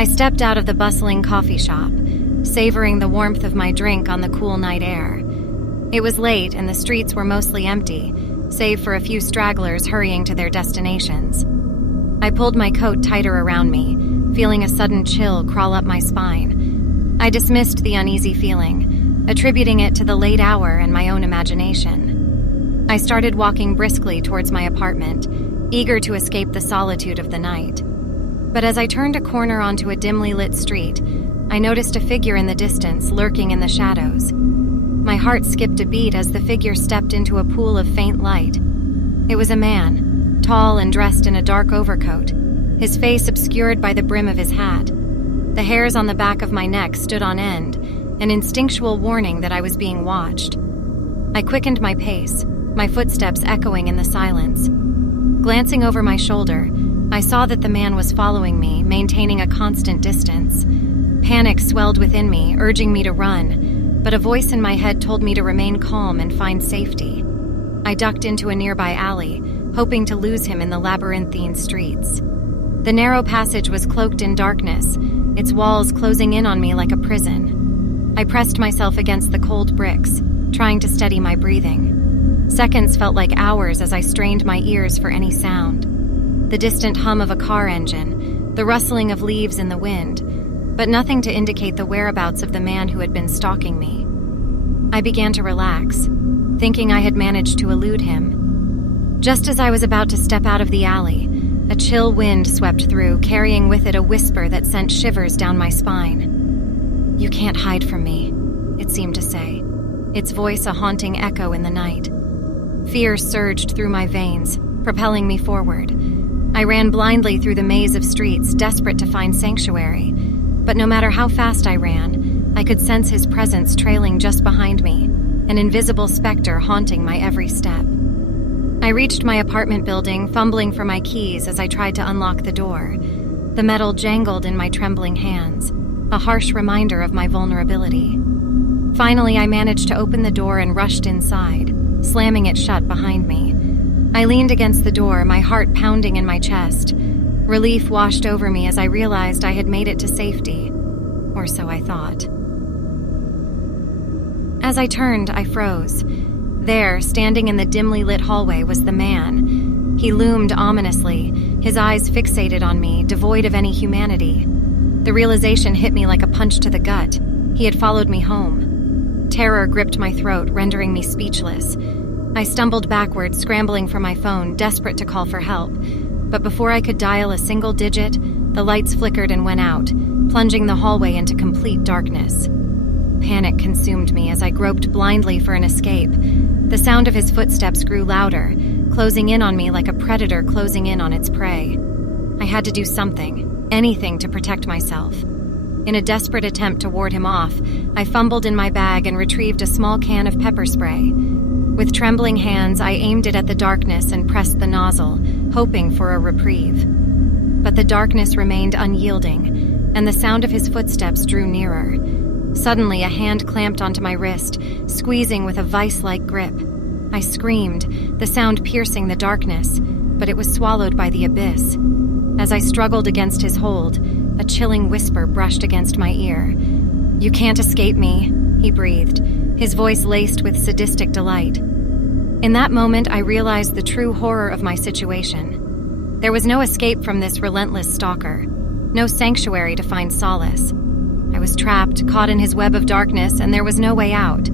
I stepped out of the bustling coffee shop, savoring the warmth of my drink on the cool night air. It was late and the streets were mostly empty, save for a few stragglers hurrying to their destinations. I pulled my coat tighter around me, feeling a sudden chill crawl up my spine. I dismissed the uneasy feeling, attributing it to the late hour and my own imagination. I started walking briskly towards my apartment, eager to escape the solitude of the night. But as I turned a corner onto a dimly lit street, I noticed a figure in the distance lurking in the shadows. My heart skipped a beat as the figure stepped into a pool of faint light. It was a man, tall and dressed in a dark overcoat, his face obscured by the brim of his hat. The hairs on the back of my neck stood on end, an instinctual warning that I was being watched. I quickened my pace, my footsteps echoing in the silence. Glancing over my shoulder, I saw that the man was following me, maintaining a constant distance. Panic swelled within me, urging me to run, but a voice in my head told me to remain calm and find safety. I ducked into a nearby alley, hoping to lose him in the labyrinthine streets. The narrow passage was cloaked in darkness, its walls closing in on me like a prison. I pressed myself against the cold bricks, trying to steady my breathing. Seconds felt like hours as I strained my ears for any sound. The distant hum of a car engine, the rustling of leaves in the wind, but nothing to indicate the whereabouts of the man who had been stalking me. I began to relax, thinking I had managed to elude him. Just as I was about to step out of the alley, a chill wind swept through, carrying with it a whisper that sent shivers down my spine. "You can't hide from me," it seemed to say, its voice a haunting echo in the night. Fear surged through my veins, propelling me forward. I ran blindly through the maze of streets, desperate to find sanctuary. But no matter how fast I ran, I could sense his presence trailing just behind me, an invisible specter haunting my every step. I reached my apartment building, fumbling for my keys as I tried to unlock the door. The metal jangled in my trembling hands, a harsh reminder of my vulnerability. Finally, I managed to open the door and rushed inside, slamming it shut behind me. I leaned against the door, my heart pounding in my chest. Relief washed over me as I realized I had made it to safety, or so I thought. As I turned, I froze. There, standing in the dimly lit hallway, was the man. He loomed ominously, his eyes fixated on me, devoid of any humanity. The realization hit me like a punch to the gut. He had followed me home. Terror gripped my throat, rendering me speechless. I stumbled backward, scrambling for my phone, desperate to call for help. But before I could dial a single digit, the lights flickered and went out, plunging the hallway into complete darkness. Panic consumed me as I groped blindly for an escape. The sound of his footsteps grew louder, closing in on me like a predator closing in on its prey. I had to do something, anything to protect myself. In a desperate attempt to ward him off, I fumbled in my bag and retrieved a small can of pepper spray. With trembling hands, I aimed it at the darkness and pressed the nozzle, hoping for a reprieve. But the darkness remained unyielding, and the sound of his footsteps drew nearer. Suddenly, a hand clamped onto my wrist, squeezing with a vice-like grip. I screamed, the sound piercing the darkness, but it was swallowed by the abyss. As I struggled against his hold, a chilling whisper brushed against my ear. "You can't escape me," he breathed, his voice laced with sadistic delight. In that moment, I realized the true horror of my situation. There was no escape from this relentless stalker, no sanctuary to find solace. I was trapped, caught in his web of darkness, and there was no way out.